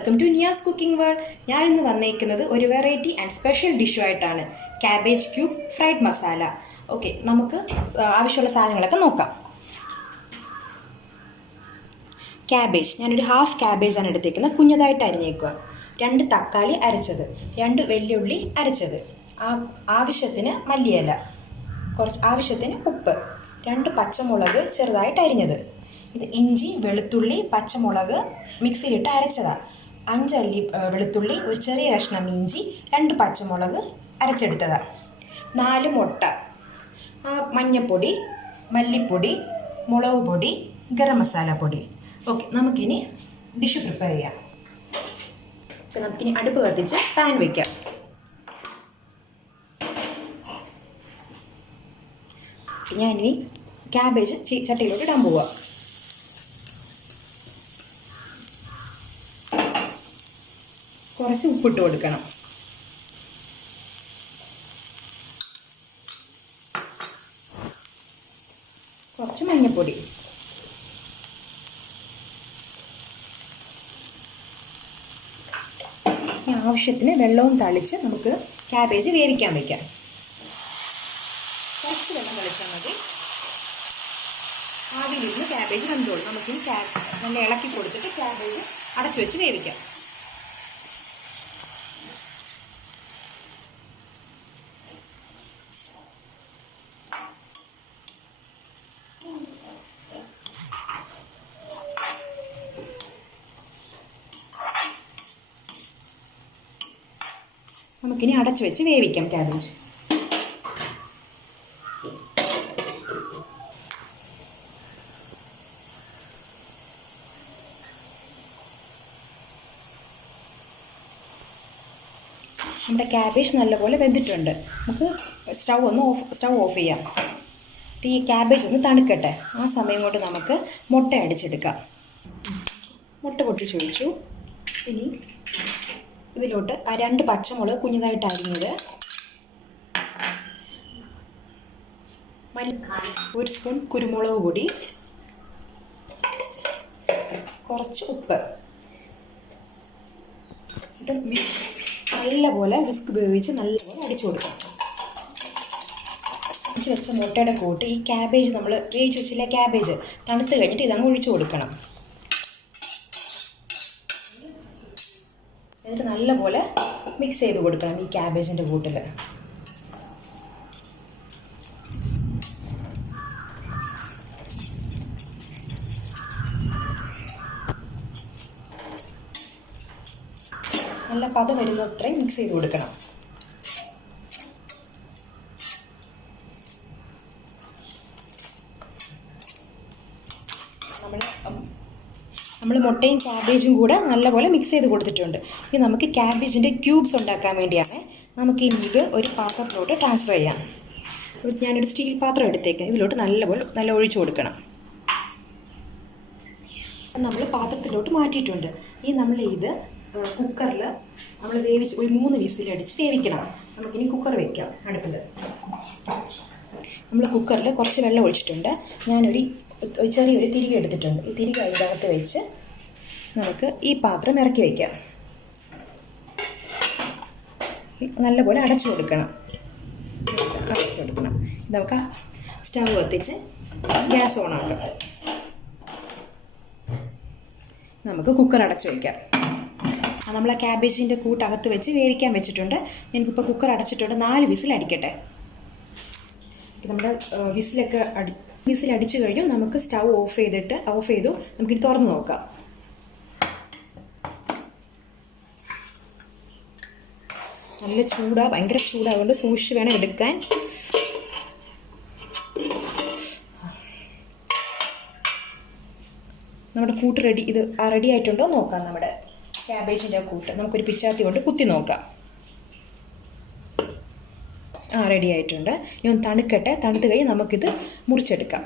Welcome to Niyas cooking world. ഞാൻ ഇന്ന് വന്നേക്കുന്നത് ഒരു വെറൈറ്റി ആൻഡ് സ്പെഷ്യൽ ഡിഷുമായിട്ടാണ്. Cabbage cube fried masala. Okay, നമുക്ക് ആവശ്യമുള്ള സാധനങ്ങളൊക്കെ നോക്കാം. ക്യാബേജ്, ഞാനൊരു ഹാഫ് ക്യാബേജാണ് എടുത്തേക്കുന്നത്. കുഞ്ഞതായിട്ട് അരിഞ്ഞേക്കുക. 2 തക്കാളി അരച്ചത്, 2 വെല്ലുള്ളി അരച്ചത്, ആവശ്യത്തിന് മല്ലിയില, കുറച്ച് ആവശ്യത്തിന് ഉപ്പ്, 2 പച്ചമുളക് ചെറുതായിട്ട് അരിഞ്ഞത്. ഇത് ഇഞ്ചി, വെളുത്തുള്ളി, പച്ചമുളക് മിക്സിയിലിട്ട് അരച്ചതാണ്. 5 അല്ലി വെളുത്തുള്ളി, ഒരു ചെറിയ കഷ്ണം ഇഞ്ചി, 2 പച്ചമുളക് അരച്ചെടുത്തതാണ്. 4 മുട്ട, മഞ്ഞൾപ്പൊടി, മല്ലിപ്പൊടി, മുളക് പൊടി, ഗരം മസാല പൊടി. ഓക്കെ, നമുക്കിനി ഡിഷ് പ്രിപ്പയർ ചെയ്യാം. നമുക്കിനി അടുപ്പ് കത്തിച്ച് പാൻ വയ്ക്കാം. ഞാനിനി ക്യാബേജ് ചട്ടിയിലോട്ട് ഇടാൻ പോവാം. കുറച്ച് ഉപ്പിട്ട് കൊടുക്കണം. കുറച്ച് മഞ്ഞൾപ്പൊടി, ആവശ്യത്തിന് വെള്ളവും തളിച്ച് നമുക്ക് ക്യാബേജ് വേവിക്കാൻ വയ്ക്കാം. കുറച്ച് വെള്ളം തളിച്ചാൽ മതി. ആദ്യം ക്യാബേജ് വെന്തോളും. നമുക്കിനി നല്ല ഇളക്കി കൊടുത്തിട്ട് ക്യാബേജ് അടച്ചു വെച്ച് വേവിക്കാം. നമുക്കിനി അടച്ചു വെച്ച് വേവിക്കാം ക്യാബേജ്. നമ്മുടെ ക്യാബേജ് നല്ലപോലെ വെന്തിട്ടുണ്ട്. നമുക്ക് സ്റ്റൗ ഓഫ് ചെയ്യാം. ഈ ക്യാബേജ് ഒന്ന് തണുക്കട്ടെ. ആ സമയം കൊണ്ട് നമുക്ക് മുട്ട അടിച്ചെടുക്കാം. മുട്ട പൊട്ടിച്ചൊഴിച്ചു. ഇനി ഇതിലോട്ട് 2 പച്ചമുളക് കുഞ്ഞതായിട്ട് അരിഞ്ഞത്, 1 സ്പൂൺ കുരുമുളക് പൊടി, കുറച്ച് ഉപ്പ് ഇട്ട് നല്ലപോലെ വിസ്ക് ഉപയോഗിച്ച് നല്ലപോലെ അടിച്ചു കൊടുക്കാം. അടിച്ച് വെച്ച മുട്ടയുടെ കൂട്ട് ഈ ക്യാബേജ്, നമ്മൾ വേവിച്ച് വെച്ചില്ല ക്യാബേജ്, തണുത്ത് കഴിഞ്ഞിട്ട് ഇതങ്ങ് ഒഴിച്ചു കൊടുക്കണം. എന്നിട്ട് നല്ലപോലെ മിക്സ് ചെയ്ത് കൊടുക്കണം ഈ ക്യാബേജിൻ്റെ കൂട്ടിൽ. നല്ല പത വരുന്നത്രയും മിക്സ് ചെയ്ത് കൊടുക്കണം. നമ്മൾ മുട്ടയും ക്യാബേജും കൂടെ നല്ലപോലെ മിക്സ് ചെയ്ത് കൊടുത്തിട്ടുണ്ട്. ഇനി നമുക്ക് ക്യാബേജിൻ്റെ ക്യൂബ്സ് ഉണ്ടാക്കാൻ വേണ്ടിയാണ്. നമുക്ക് ഇത് ഒരു പാത്രത്തിലോട്ട് ട്രാൻസ്ഫർ ചെയ്യാം. ഞാനൊരു സ്റ്റീൽ പാത്രം എടുത്തേക്കാം. ഇതിലോട്ട് നല്ല ഒഴിച്ചു കൊടുക്കണം. നമ്മൾ പാത്രത്തിലോട്ട് മാറ്റിയിട്ടുണ്ട്. ഇനി നമ്മൾ ഇത് കുക്കറിൽ നമ്മൾ വേവിച്ച് ഒരു 3 വിസിലടിച്ച് വേവിക്കണം. നമുക്കിനി കുക്കർ വയ്ക്കാം അടുപ്പിൽ. നമ്മൾ കുക്കറിൽ കുറച്ച് വെള്ളം ഒഴിച്ചിട്ടുണ്ട്. ഞാനൊരു ചെറിയൊരു തിരികെ എടുത്തിട്ടുണ്ട്. ഈ തിരികെ അതിനകത്ത് വെച്ച് നമുക്ക് ഈ പാത്രം ഇറക്കി വയ്ക്കാം. നല്ലപോലെ അടച്ചു കൊടുക്കണം. നമുക്ക് സ്റ്റൗ കത്തിച്ച് ഗ്യാസ് ഓണാക്കാം. നമുക്ക് കുക്കർ അടച്ചു വയ്ക്കാം. നമ്മൾ ആ ക്യാബേജിൻ്റെ കൂട്ടകത്ത് വെച്ച് വേവിക്കാൻ വെച്ചിട്ടുണ്ട്. എനിക്കിപ്പോൾ കുക്കർ അടച്ചിട്ടുണ്ട്. 4 വിസിൽ അടിക്കട്ടെ. നമ്മുടെ വിസിലടിച്ചു കഴിഞ്ഞു. നമുക്ക് സ്റ്റൗ ഓഫ് ചെയ്തു നമുക്കിത് തുറന്ന് നോക്കാം. നല്ല ഭയങ്കര ചൂടാകൊണ്ട് സൂക്ഷിച്ച് വേണം എടുക്കാൻ. നമ്മുടെ കൂട്ട് റെഡി ആയിട്ടുണ്ടോ നോക്കാം. നമ്മുടെ ക്യാബേജിൻ്റെ കൂട്ട് നമുക്കൊരു പിച്ചാത്തി കൊണ്ട് കുത്തി നോക്കാം. റെഡി ആയിട്ടുണ്ട്. ഇനി ഒന്ന് തണുക്കട്ടെ. തണുത്ത് കഴിഞ്ഞ് നമുക്കിത് മുറിച്ചെടുക്കാം.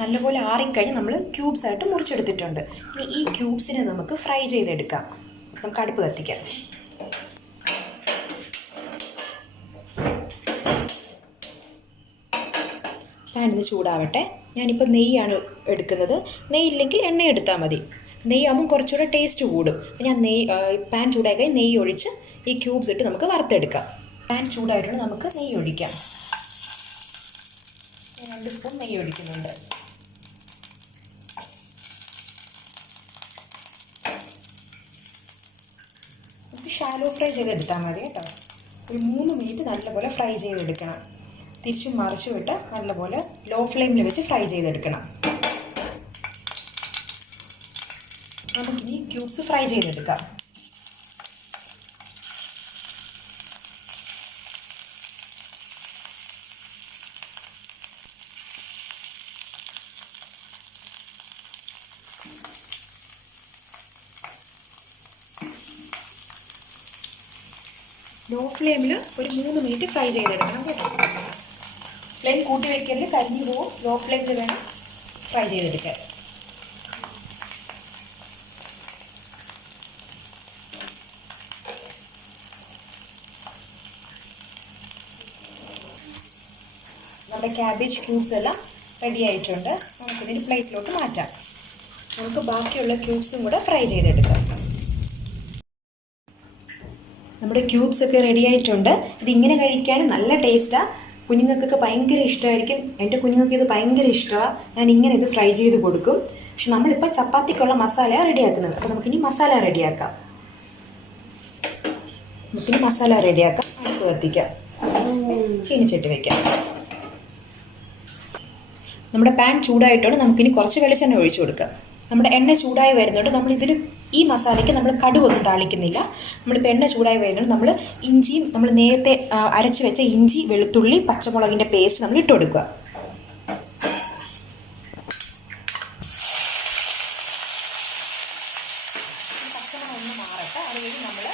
നല്ലപോലെ ആറിക്കഴിഞ്ഞ് നമ്മൾ ക്യൂബ്സായിട്ട് മുറിച്ചെടുത്തിട്ടുണ്ട്. ഇനി ഈ ക്യൂബ്സിനെ നമുക്ക് ഫ്രൈ ചെയ്തെടുക്കാം. നമുക്ക് അടുപ്പ് കത്തിക്കാം. പാനിന് ചൂടാവട്ടെ. ഞാനിപ്പോൾ നെയ്യാണ് എടുക്കുന്നത്. നെയ്യില്ലെങ്കിൽ എണ്ണ എടുത്താൽ മതി. നെയ്യാകുമ്പം കുറച്ചുകൂടെ ടേസ്റ്റ് കൂടും. അപ്പം ഞാൻ പാൻ ചൂടായി നെയ്യ് ഒഴിച്ച് ഈ ക്യൂബ്സ് ഇട്ട് നമുക്ക് വറുത്തെടുക്കാം. പാൻ ചൂടായിട്ടുണ്ട്, നമുക്ക് നെയ്യ് ഒഴിക്കാം. 2 സ്പൂൺ നെയ്യ് ഒഴിക്കുന്നുണ്ട്. നമുക്ക് ഷാലോ ഫ്രൈ ചെയ്തെടുത്താൽ മതി കേട്ടോ. ഒരു 3 മിനിറ്റ് നല്ലപോലെ ഫ്രൈ ചെയ്തെടുക്കണം. തിരിച്ചും മറിച്ചും ഇട്ട് നല്ലപോലെ ലോ ഫ്ലെയിമിൽ വെച്ച് ഫ്രൈ ചെയ്തെടുക്കണം. നമുക്കിനി ക്യൂബ്സ് ഫ്രൈ ചെയ്തെടുക്കാം. ലോ ഫ്ലെയിമിൽ ഒരു 3 മിനിറ്റ് ഫ്രൈ ചെയ്തെടുക്കണം കേട്ടോ. ഫ്ലെയിം കൂട്ടി വയ്ക്കല്, കരിഞ്ഞു പോവും. ലോ ഫ്ലെയിമിൽ വേണം ഫ്രൈ ചെയ്തെടുക്കാൻ. നമ്മുടെ ക്യാബേജ് ക്യൂബ്സ് എല്ലാം റെഡി ആയിട്ടുണ്ട്. നമുക്കിതൊരു പ്ലേറ്റിലോട്ട് മാറ്റാം. നമുക്ക് ബാക്കിയുള്ള ക്യൂബ്സും കൂടെ ഫ്രൈ ചെയ്തെടുക്കാം. നമ്മുടെ ക്യൂബ്സ് ഒക്കെ റെഡി ആയിട്ടുണ്ട്. ഇതിങ്ങനെ കഴിക്കാൻ നല്ല ടേസ്റ്റാണ്. കുഞ്ഞുങ്ങൾക്കൊക്കെ ഭയങ്കര ഇഷ്ടമായിരിക്കും. എൻ്റെ കുഞ്ഞുങ്ങൾക്ക് ഇത് ഭയങ്കര ഇഷ്ടമാണ്. ഞാൻ ഇങ്ങനെ ഇത് ഫ്രൈ ചെയ്ത് കൊടുക്കും. പക്ഷെ നമ്മളിപ്പോൾ ചപ്പാത്തിക്കുള്ള മസാല റെഡിയാക്കുന്നത്. അപ്പോൾ നമുക്കിനി മസാല റെഡിയാക്കാം. അടുപ്പ് കത്തിക്കാം, ചീനിച്ചട്ടി വയ്ക്കാം. നമ്മുടെ പാൻ ചൂടായിട്ടുണ്ട്. നമുക്കിനി കുറച്ച് വെളിച്ചെണ്ണ ഒഴിച്ചു കൊടുക്കാം. നമ്മുടെ എണ്ണ ചൂടായി വരുന്നുണ്ട്. നമ്മളിതിൽ ഈ മസാലയ്ക്ക് നമ്മൾ കടുകൊന്നും താളിക്കുന്നില്ല. നമ്മളിപ്പോൾ എണ്ണ ചൂടായി വരുന്നുണ്ട്. നമ്മൾ ഇഞ്ചിയും നമ്മൾ നേരത്തെ അരച്ച് വെച്ച ഇഞ്ചി, വെളുത്തുള്ളി, പച്ചമുളകിൻ്റെ പേസ്റ്റ് നമ്മൾ ഇട്ട് കൊടുക്കുക. പച്ചമുളക് ഒന്ന് മാറട്ടെ. അതുകഴിഞ്ഞ് നമ്മൾ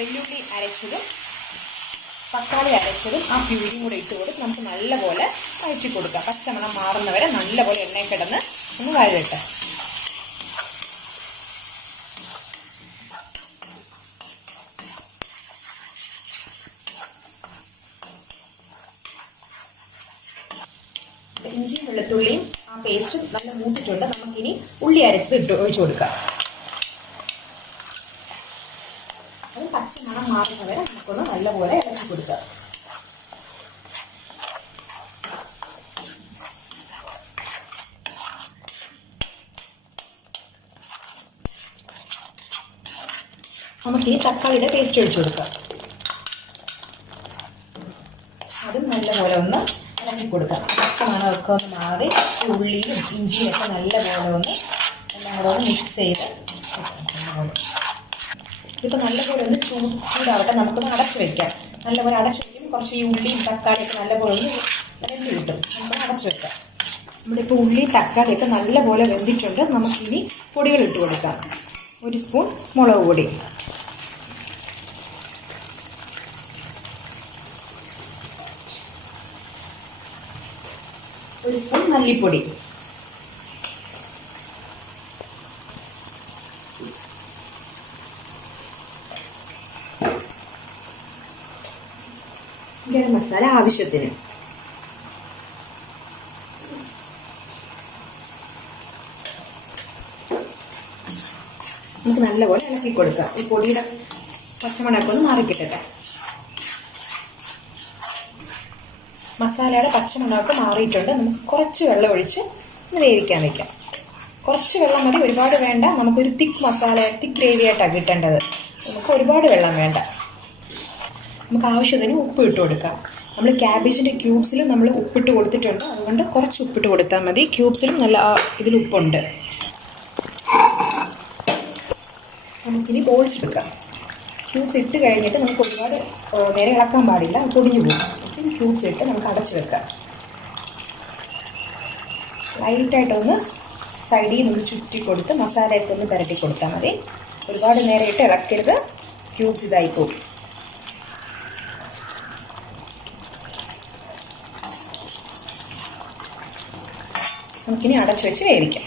വെല്ലുള്ളി അരച്ചതും തക്കാളി അരച്ചതും ആ പ്യൂരിയും കൂടെ ഇട്ട് കൊടുത്ത് നമുക്ക് നല്ലപോലെ വഴറ്റി കൊടുക്കാം. പച്ചമണം മാറുന്നവരെ നല്ലപോലെ എണ്ണയിൽ കിടന്ന് ഒന്ന് വഴറ്റട്ടെ. ഇഞ്ചിയും വെളുത്തുള്ളിയും ആ പേസ്റ്റ് നല്ല മൂത്തിട്ടുണ്ട്. നമുക്കിനി ഉള്ളി അരച്ചത് ഒഴിച്ചു കൊടുക്കാം. അത് പച്ചമണം മാറുന്നവരെ നമുക്കൊന്ന് നല്ലപോലെ ഇളക്കി കൊടുക്കാം. നമുക്കിനി തക്കാളിയുടെ പേസ്റ്റ് ഒഴിച്ചു കൊടുക്കാം. അതും നല്ലപോലെ ഒന്ന് ഇളക്കി കൊടുക്കാം. പച്ചമണമൊക്കെ ഒന്ന് മാറി ഉള്ളിയും ഇഞ്ചിയും ഒക്കെ നല്ലപോലെ ഒന്ന് എല്ലാം കൂടെ ഒന്ന് മിക്സ് ചെയ്ത് ഇതിപ്പോൾ നല്ലപോലെ ഒന്ന് ചൂടാവട്ടെ. നമുക്കൊന്ന് അടച്ച് വയ്ക്കാം. നല്ലപോലെ അടച്ച് വയ്ക്കുമ്പോൾ കുറച്ച് ഈ ഉള്ളിയും തക്കാളിയൊക്കെ നല്ലപോലെ ഒന്ന് വെന്ത് കിട്ടും. നമുക്ക് അടച്ച് വെക്കാം. നമ്മളിപ്പോൾ ഉള്ളി തക്കാളിയൊക്കെ നല്ലപോലെ വെന്തിട്ടുണ്ട്. നമുക്കിനി പൊടികൾ ഇട്ട് കൊടുക്കാം. 1 സ്പൂൺ മുളക് പൊടി, 1 സ്പൂൺ മല്ലിപ്പൊടി, ഗരം മസാല ആവശ്യത്തിന്, നമുക്ക് നല്ലപോലെ ഇളക്കി കൊടുക്കാം. ഈ പൊടിയുടെ പച്ചമണമൊക്കെ ഒന്ന് മാറിക്കിട്ടട്ടെ. മസാലയുടെ പച്ചമണമൊക്കെ മാറിയിട്ടുണ്ട്. നമുക്ക് കുറച്ച് വെള്ളം ഒഴിച്ച് ഒന്ന് വേവിക്കാൻ വയ്ക്കാം. കുറച്ച് വെള്ളം മതി, ഒരുപാട് വേണ്ട. നമുക്കൊരു തിക്ക് ഗ്രേവി ആയിട്ടാണ് കിട്ടേണ്ടത്. നമുക്ക് ഒരുപാട് വെള്ളം വേണ്ട. നമുക്ക് ആവശ്യത്തിന് ഉപ്പ് ഇട്ട് കൊടുക്കാം. നമ്മൾ ക്യാബേജിൻ്റെ ക്യൂബ്സിലും നമ്മൾ ഉപ്പിട്ട് കൊടുത്തിട്ടുണ്ട്. അതുകൊണ്ട് കുറച്ച് ഉപ്പിട്ട് കൊടുത്താൽ മതി. ക്യൂബ്സിലും നല്ല ഇതിൽ ഉപ്പുണ്ട്. നമുക്കിനി ബോൾസ് എടുക്കാം. ക്യൂബ്സ് ഇട്ട് കഴിഞ്ഞിട്ട് നമുക്ക് ഒരുപാട് നേരെ ഇളക്കാൻ പാടില്ല, പൊടിഞ്ഞു പോകും. ക്യൂബ്സ് ഇട്ട് നമുക്ക് അടച്ച് വെക്കാം. ലൈറ്റായിട്ടൊന്ന് സൈഡിൽ നിന്ന് ചുറ്റി കൊടുത്ത് മസാലയൊക്കെ ഒന്ന് പുരട്ടി കൊടുത്താൽ മതി. ഒരുപാട് നേരം ഇട്ട് ഇളക്കരുത്, ക്യൂബ്സ് ഇതായി പോകും. നമുക്കിനി അടച്ച് വെച്ച് വേവിക്കാം.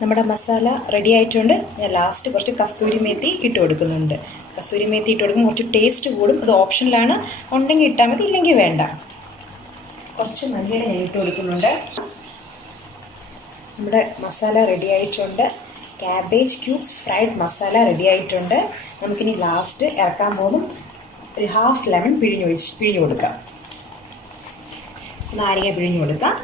നമ്മുടെ മസാല റെഡി ആയിട്ടുണ്ട്. ഞാൻ ലാസ്റ്റ് കുറച്ച് കസ്തൂരി മേത്തി ഇട്ട് കൊടുക്കുന്നുണ്ട്. കസ്തൂരി മേത്തി ഇട്ട് കൊടുക്കുമ്പോൾ കുറച്ച് ടേസ്റ്റ് കൂടും. അത് ഓപ്ഷനിലാണ്. ഉണ്ടെങ്കിൽ ഇട്ടാൽ മതി, ഇല്ലെങ്കിൽ വേണ്ട. കുറച്ച് മല്ലിയില ഞാൻ ഇട്ട് കൊടുക്കുന്നുണ്ട്. നമ്മുടെ മസാല റെഡി ആയിട്ടുണ്ട്. Cabbage cubes fried masala ready ആയിട്ടുണ്ട്. നമുക്കിനി ലാസ്റ്റ് ഇറക്കാൻ പോകും ഒരു ഹാഫ് ലെമൺ പിഴിഞ്ഞ് കൊടുക്കാം. നാരങ്ങ പിഴിഞ്ഞ് കൊടുക്കാം.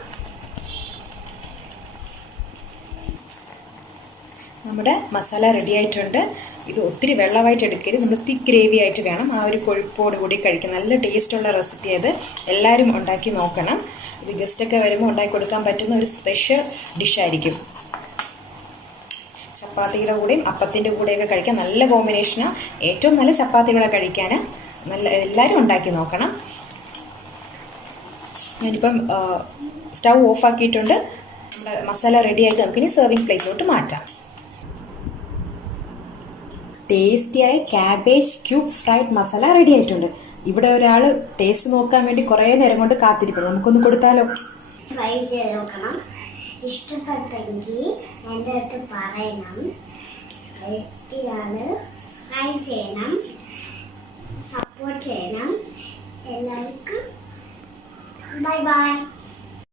നമ്മുടെ മസാല റെഡി ആയിട്ടുണ്ട്. ഇത് ഒത്തിരി വെള്ളമായിട്ട് എടുക്കരുത്, നമ്മൾ തിക്ക് ഗ്രേവി ആയിട്ട് വേണം. ആ ഒരു കൊഴുപ്പോട് കൂടി കഴിക്കാൻ നല്ല ടേസ്റ്റുള്ള റെസിപ്പി. അത് എല്ലാവരും ഉണ്ടാക്കി നോക്കണം. ഇത് ഗസ്റ്റൊക്കെ വരുമ്പോൾ ഉണ്ടാക്കി കൊടുക്കാൻ പറ്റുന്ന ഒരു സ്പെഷ്യൽ ഡിഷായിരിക്കും. ചപ്പാത്തിയുടെ കൂടെയും അപ്പത്തിൻ്റെ കൂടെയൊക്കെ കഴിക്കാൻ നല്ല കോമ്പിനേഷനാണ്. ഏറ്റവും നല്ല ചപ്പാത്തികളെ കഴിക്കാൻ നല്ല എല്ലാവരും ഉണ്ടാക്കി നോക്കണം. ഞാനിപ്പം സ്റ്റൗ ഓഫാക്കിയിട്ടുണ്ട്. നമ്മുടെ മസാല റെഡി ആയിട്ട് നമുക്കിനി സെർവിങ് പ്ലേറ്റിലോട്ട് മാറ്റാം. ടേസ്റ്റിയായ cabbage cube fried masala ready ആയിട്ടുണ്ട്. ഇവിടെ ഒരാൾ ടേസ്റ്റ് നോക്കാൻ വേണ്ടി കുറേ നേരം കൊണ്ട് കാത്തിരിക്കണം. നമുക്കൊന്ന് കൊടുത്താലോ? ട്രൈ ചെയ്ത് നോക്കണം. ഇഷ്ടപ്പെട്ടെങ്കിൽ എൻ്റെ അടുത്ത് പറയണം. ഇതാണ് ട്രൈ ചെയ്യണം, സപ്പോർട്ട് ചെയ്യണം. എല്ലാവർക്കും ബൈ ബൈ.